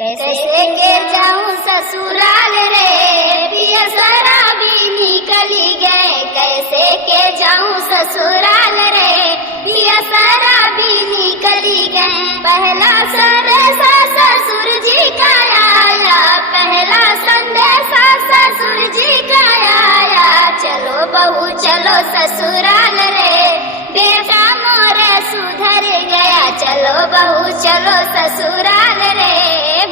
कैसे के जाऊं ससुराल रे, पिया शराबी निकली गए। कैसे के जाऊं ससुराल रे, पिया शराबी निकली गए। पहला संदेशा ससुर जी का आया, पहला संदेशा ससुर जी का आया। चलो बहू चलो ससुराल रे, बेटा मोरे सुधर गया। चलो बहू चलो ससुराल रे,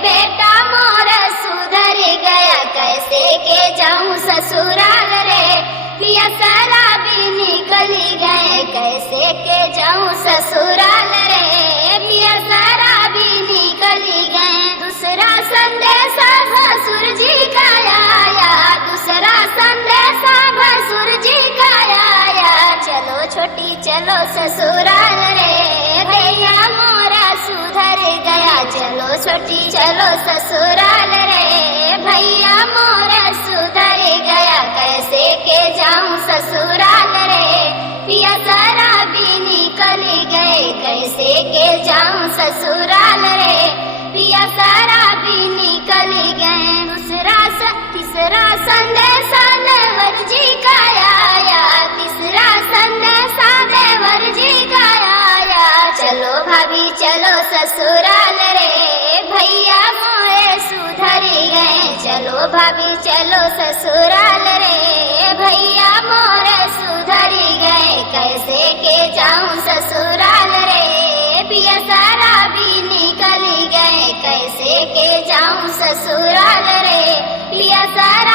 बेटा मोरा सुधर गया। कैसे के जाऊं ससुराल रे, पिया शराबी निकली गए। कैसे के जाऊं ससुराल रे, पिया शराबी निकली गए। दूसरा संदेशा भसुर जी का आया, दूसरा संदेशा भसुर जी का आया। चलो छोटी चलो ससुराल रे, भैया मोरा सुधर गया। चलो छोटी चलो ससुराल रे, भैया मोरा सुधर गया। कैसे के जाऊं ससुराल रे, पिया शराबी निकली गए। कैसे के जाऊं ससुराल रे, पिया शराबी निकली गए। तीसरा संदेशा देवर जी का आया, तीसरा संदेशा देवर जी का आया। चलो भाभी चलो ससुराल रे, भैया मोरे सुधर गए। चलो भाभी चलो ससुराल रे, भैया मोरे सुधर गए। कैसे के जाऊं ससुराल रे, पिया शराबी निकल गए। कैसे के जाऊं ससुराल रे, पिया शराबी